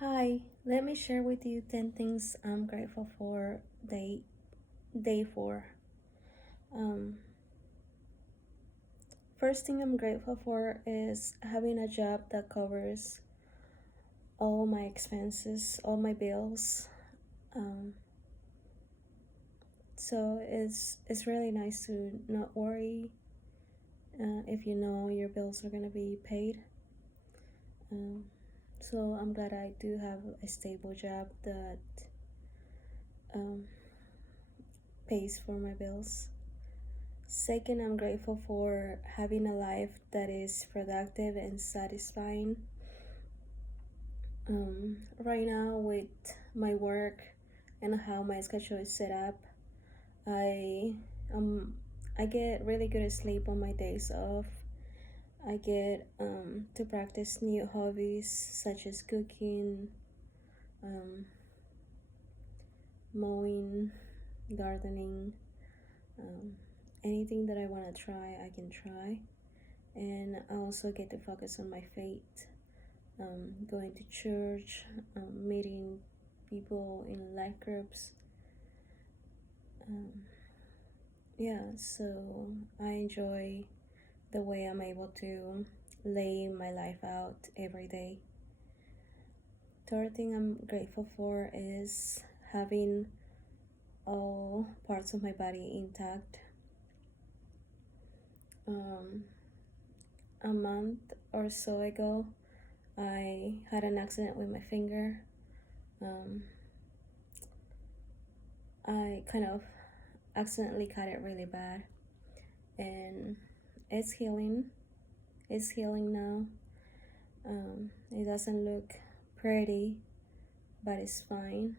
Hi, let me share with you 10 things I'm grateful for day 4. Um, First thing I'm grateful for is having a job that covers all my expenses, all my bills. Um, so it's really nice to not worry if you know your bills are gonna be paid. Um, so I'm glad I do have a stable job that um, pays for my bills. Second, I'm grateful for having a life that is productive and satisfying. Right now, with my work and how my schedule is set up, I um I get really good sleep on my days off. I get to practice new hobbies such as cooking, um, mowing, gardening, um, anything that I want to try, I can try. And I also get to focus on my faith, going to church, meeting people in life groups. Um, yeah, so I enjoy the way I'm able to lay my life out every day. Third thing I'm grateful for is having all parts of my body intact. Um, a month or so ago, I had an accident with my finger. Um, I kind of accidentally cut it really bad, and it's healing. It's healing now. It doesn't look pretty, but it's fine.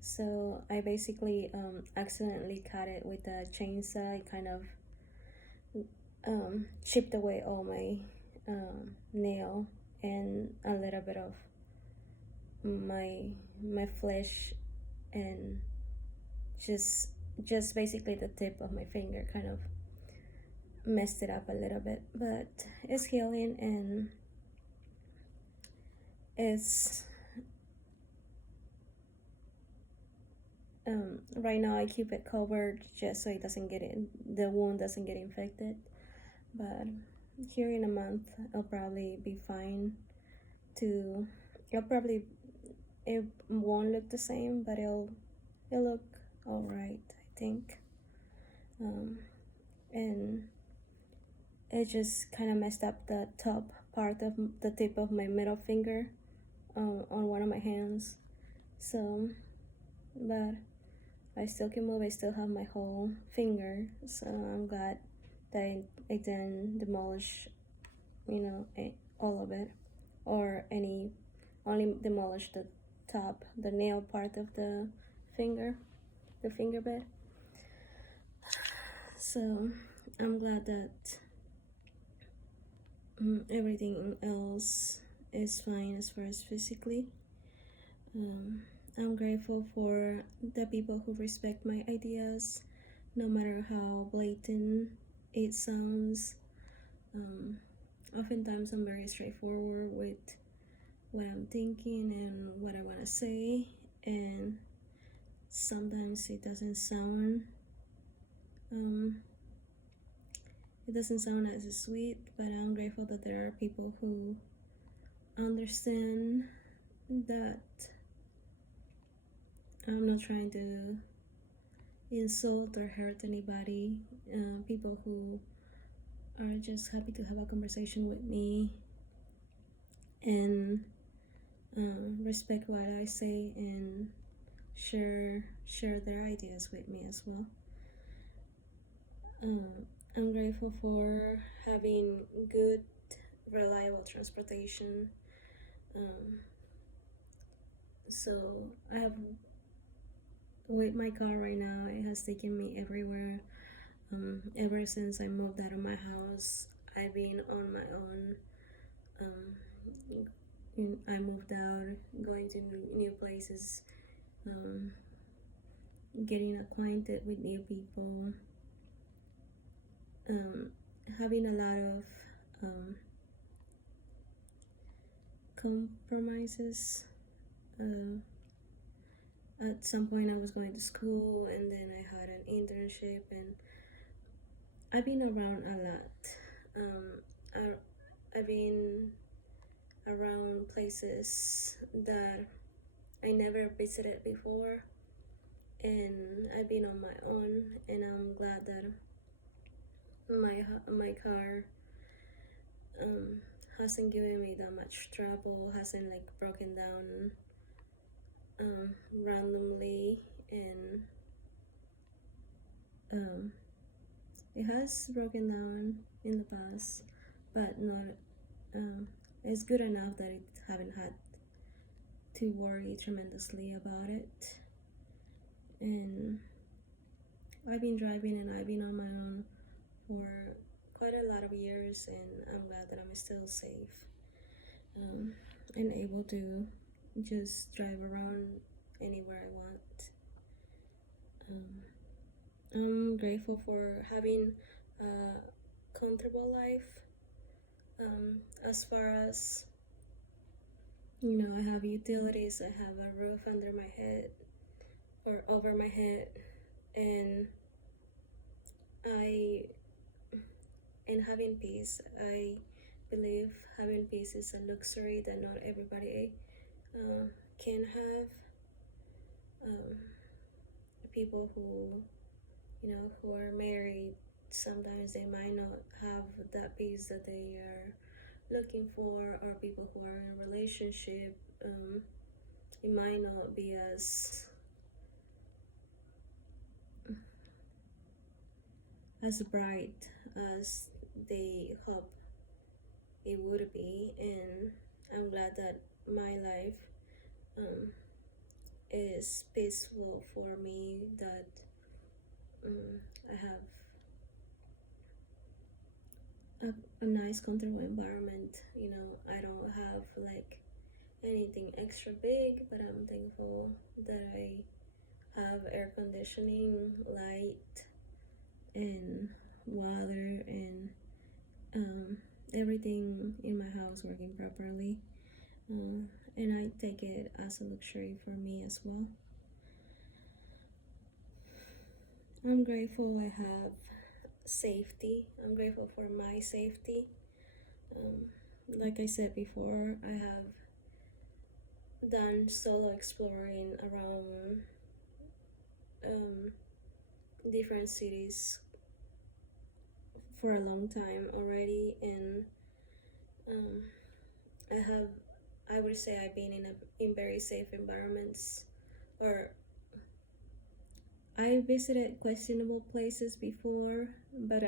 So I basically accidentally cut it with a chainsaw. It kind of chipped away all my nail and a little bit of my flesh, and just just basically the tip of my finger kind of messed it up a little bit, but it's healing, and it's right now I keep it covered just so it doesn't get in, the wound doesn't get infected. But here in a month I'll probably be fine. To it'll probably it won't look the same, but it'll look all right, I think. And it just kind of messed up the top part of the tip of my middle finger on one of my hands. So, but I still can move. I still have my whole finger. So I'm glad that I didn't demolish, all of it, or only demolish the top, the nail part of the finger, the finger bed. So I'm glad that everything else is fine as far as physically. Um, I'm grateful for the people who respect my ideas, no matter how blatant it sounds. Um, Oftentimes, I'm very straightforward with what I'm thinking and what I want to say, and sometimes um, it doesn't sound as sweet, but I'm grateful that there are people who understand that I'm not trying to insult or hurt anybody. People who are just happy to have a conversation with me and respect what I say and share their ideas with me as well. I'm grateful for having good, reliable transportation. Um, so I have with my car right now. It has taken me everywhere. Ever since I moved out of my house, I've been on my own. I moved out, going to new places, um, getting acquainted with new people, um, having a lot of compromises At some point, I was going to school, and then I had an internship, and I've been around a lot. I've been around places that I never visited before, and I've been on my own, and I'm glad that my car um, hasn't given me that much trouble, hasn't like broken down randomly, and um, it has broken down in the past, but not. Um, it's good enough that it haven't had to worry tremendously about it. And I've been driving and I've been on my own for quite a lot of years, and I'm glad that I'm still safe um, and able to just drive around anywhere I want. Um, I'm grateful for having a comfortable life. As far as I have utilities, I have a roof under my head or over my head, and I and having peace. I believe having peace is a luxury that not everybody can have. Um, People who are married, sometimes they might not have that peace that they are looking for, or people who are in a relationship, it might not be as bright as they hope it would be. And I'm glad that my life um, is peaceful for me, that I have a nice comfortable environment. I don't have like anything extra big, but I'm thankful that I have air conditioning, light, and water, and everything in my house working properly. And I take it as a luxury for me as well. I'm grateful I have safety. I'm grateful for my safety. Like I said before, I have done solo exploring around different cities for a long time already, and um, I would say I've been in very safe environments, or I visited questionable places before, but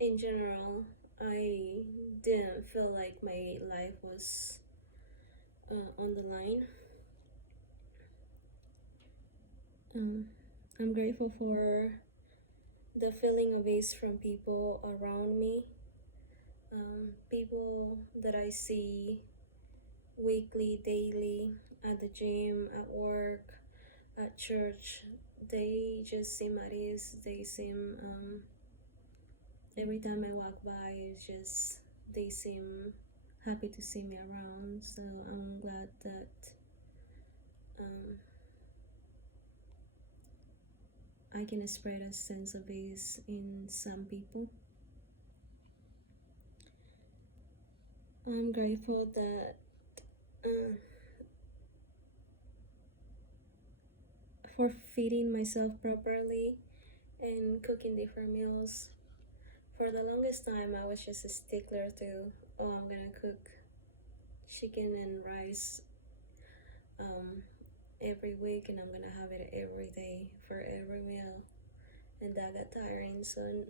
in general, I didn't feel like my life was on the line. I'm grateful for the feeling of ease from people around me, people that I see weekly, daily, at the gym, at work, at church. They just seem at ease. They seem, every time I walk by, it's just, they seem happy to see me around. So I'm glad that um, I can spread a sense of ease in some people. I'm grateful that for feeding myself properly and cooking different meals. For the longest time, I was just a stickler to, oh, I'm gonna cook chicken and rice every week, and I'm gonna have it every day for every meal, and that got tiring. So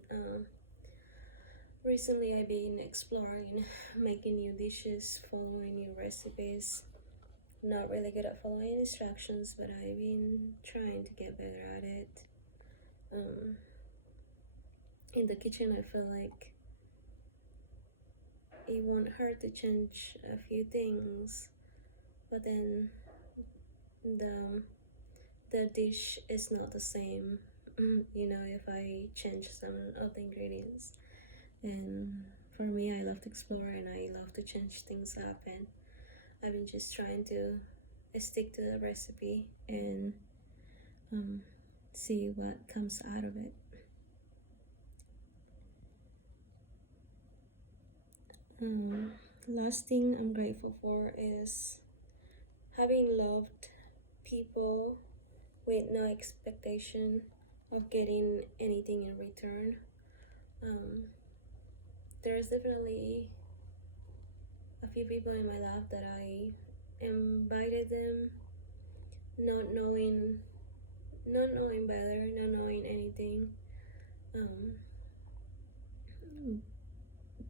recently, I've been exploring making new dishes, following new recipes. Not really good at following instructions, but I've been trying to get better at it. In the kitchen, I feel like it won't hurt to change a few things, but then the dish is not the same. If I change some of the ingredients. And for me, I love to explore and I love to change things up, and I've been just trying to stick to the recipe and see what comes out of it. Last thing I'm grateful for is having loved people with no expectation of getting anything in return. There's definitely a few people in my life that I invited them not knowing better, not knowing anything,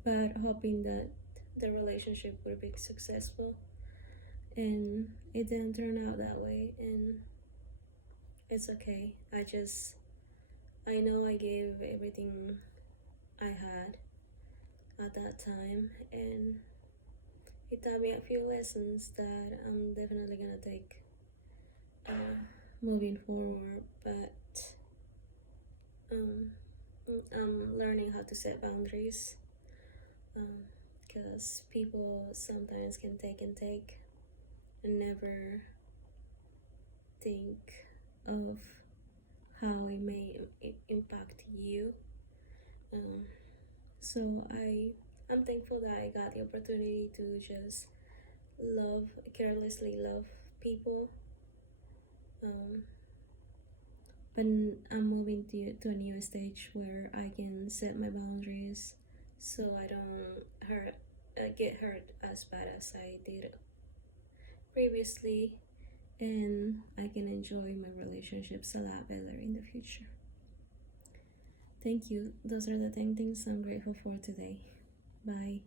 but hoping that the relationship would be successful, and it didn't turn out that way, and it's okay. I know I gave everything I had at that time, and it taught me a few lessons that I'm definitely gonna take moving forward. But I'm learning how to set boundaries, because people sometimes can take and take and never think of how it may impact you. So I'm thankful that I got the opportunity to just carelessly love people. But I'm moving to a new stage where I can set my boundaries, so I don't get hurt as bad as I did previously, and I can enjoy my relationships a lot better in the future. Thank you. Those are the 10 things I'm grateful for today. Bye.